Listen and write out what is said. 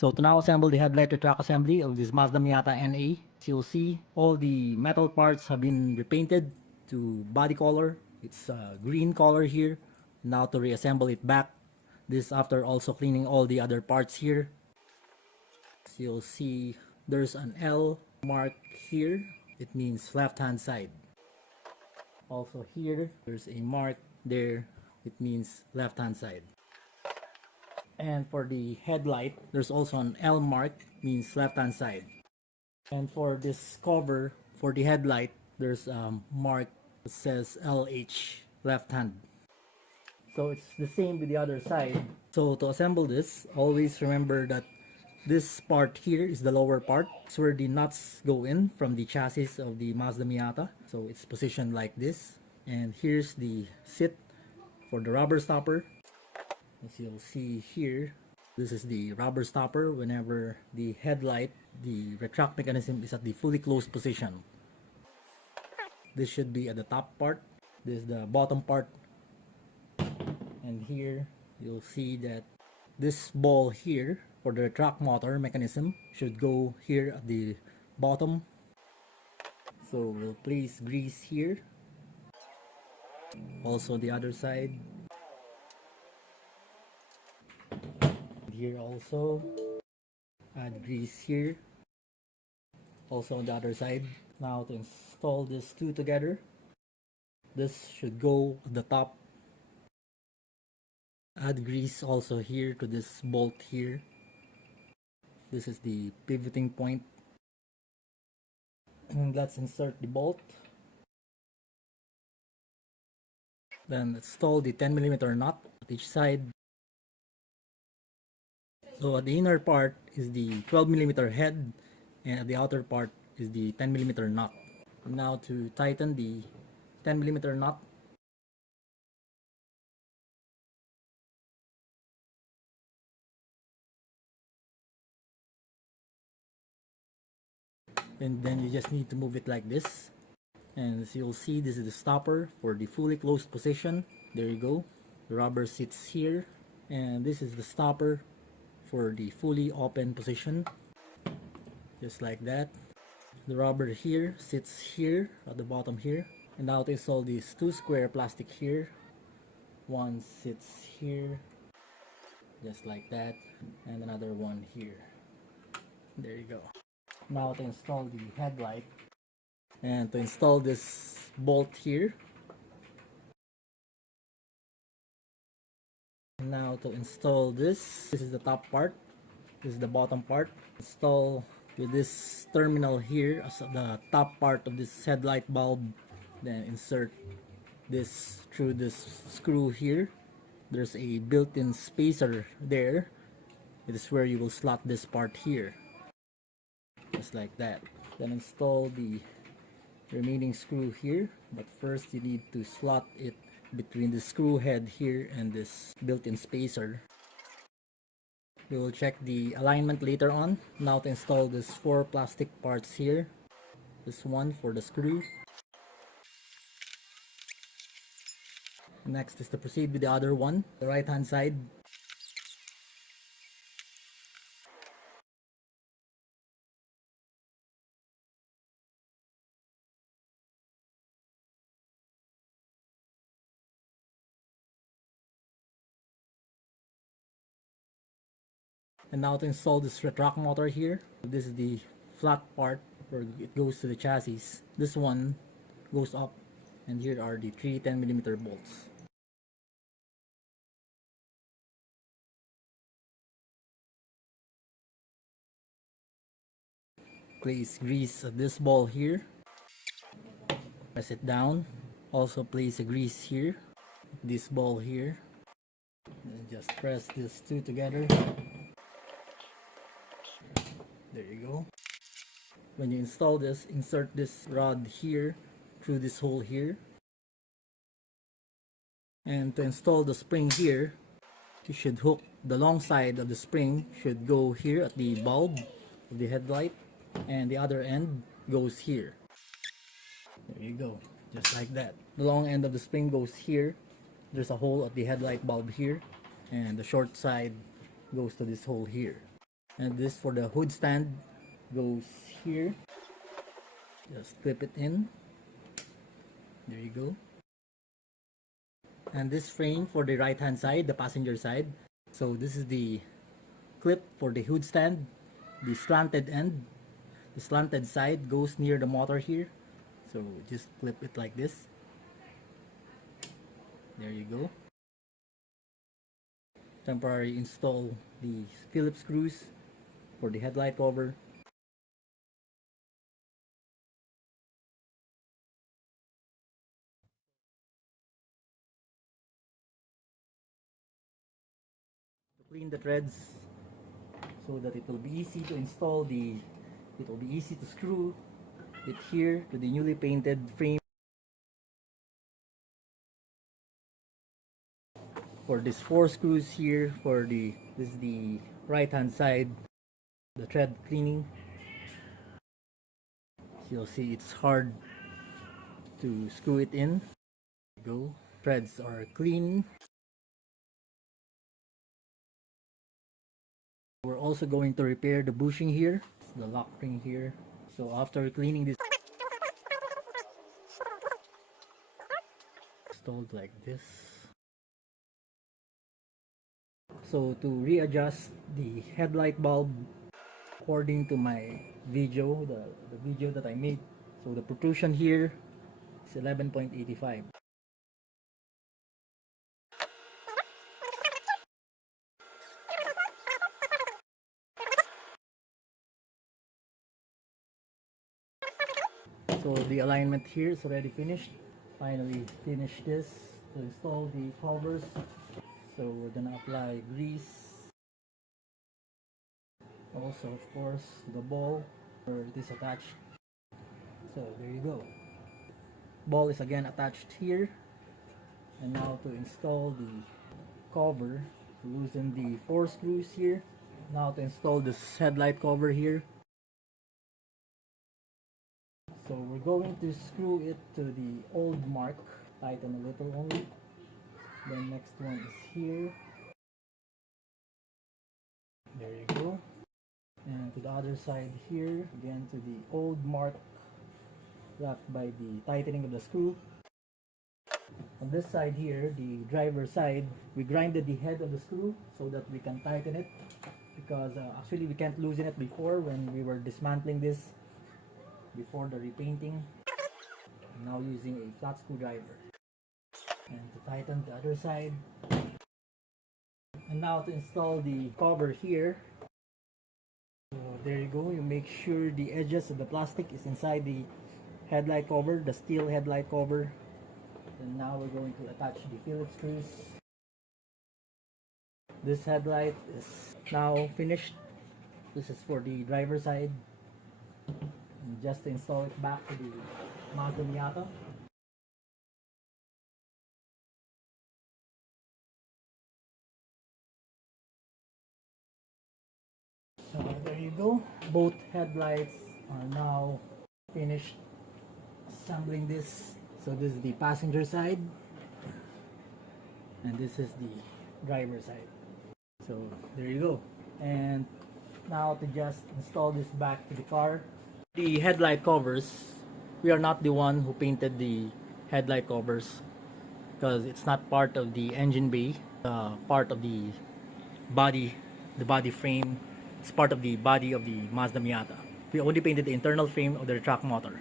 So to now assemble the headlight retract assembly of this Mazda Miata NA, you'll see all the metal parts have been repainted to body color. It's green color here. Now to reassemble it back. This after also cleaning all the other parts here. So you'll see there's an L mark here. It means left hand side. Also here, there's a mark there. It means left hand side. And for the headlight, there's also an L mark, means left hand side. And for this cover, for the headlight, there's a mark that says LH, left hand. So it's the same with the other side. So to assemble this, always remember that this part here is the lower part. It's where the nuts go in from the chassis of the Mazda Miata. So it's positioned like this. And here's the seat for the rubber stopper. As you'll see here, this is the rubber stopper whenever the headlight, the retract mechanism is at the fully closed position. This should be at the top part. This is the bottom part. And here, you'll see that this ball here for the retract motor mechanism should go here at the bottom. So we'll place grease here. Also the other side. Here also, add grease here. Also on the other side. Now to install these two together, this should go at the top. Add grease also here to this bolt here. This is the pivoting point. And let's insert the bolt. Then install the 10mm nut at each side. So at the inner part is the 12mm head, and at the outer part is the 10mm nut. Now to tighten the 10mm nut. And then you just need to move it like this. And as you'll see, this is the stopper for the fully closed position. There you go. The rubber sits here. And this is the stopper for the fully open position. Just like that. The rubber here sits here at the bottom here. And now to install these two square plastic here. One sits here. Just like that. And another one here. There you go. Now to install the headlight. And to install this bolt here. And now to install this is the top part. This is the bottom part. Install with this terminal here as the top part of this headlight bulb. Then insert this through this screw here. There's a built-in spacer there. It is where you will slot this part here. Just like that. Then install the remaining screw here, but first you need to slot it between the screw head here and this built-in spacer. We will check the alignment later on. Now to install these four plastic parts here. This one for the screw. Next is to proceed with the other one, the right hand side. And now to install this retract motor here. This is the flat part where it goes to the chassis. This one goes up, and here are the three 10mm bolts. Place grease at this ball here. Press it down. Also place a grease here. This ball here. And just press these two together. There you go. When you install this, insert this rod here through this hole here. And to install the spring here, you should hook the long side of the spring should go here at the bulb of the headlight, and the other end goes here. There you go, just like that. The long end of the spring goes here. There's a hole at the headlight bulb here, and the short side goes to this hole here. And this for the hood stand goes here. Just clip it in. There you go. And this frame for the right hand side, the passenger side. So this is the clip for the hood stand. The slanted end, the slanted side goes near the motor here. So just clip it like this. There you go. Temporarily install the Phillips screws for the headlight cover. To clean the threads so that it will be easy to install it will be easy to screw it here to the newly painted frame. For these 4 screws here for this is the right hand side, the thread cleaning. So you'll see it's hard to screw it in. Go. Threads are clean. We're also going to repair the bushing here, the lock ring here. So after cleaning this, installed like this. So to readjust the headlight bulb according to my video, the video that I made. So the protrusion here is 11.85. So the alignment here is already finished. Finally finished this to install the covers. So we're gonna apply grease. Also, of course, the ball where it is attached. So there you go. Ball is again attached here. And now to install the cover, loosen the 4 screws here. Now to install this headlight cover here. So we're going to screw it to the old mark, tighten a little only. Then next one is here. There you go. And to the other side here, again to the old mark left by the tightening of the screw. On this side here, the driver side, we grinded the head of the screw so that we can tighten it, because actually we can't loosen it before when we were dismantling this before the repainting. I'm now using a flat screwdriver. And to tighten the other side. And now to install the cover here. So there you go, you make sure the edges of the plastic is inside the headlight cover, the steel headlight cover. And now we're going to attach the Phillips screws. This headlight is now finished. This is for the driver's side. And just to install it back to the Mazda Miata. So there you go. Both headlights are now finished assembling this. So this is the passenger side and this is the driver's side. So there you go. And now to just install this back to the car. The headlight covers, we are not the one who painted the headlight covers because it's not part of the engine bay, part of the body frame. It's part of the body of the Mazda Miata. We only painted the internal frame of the Retract motor.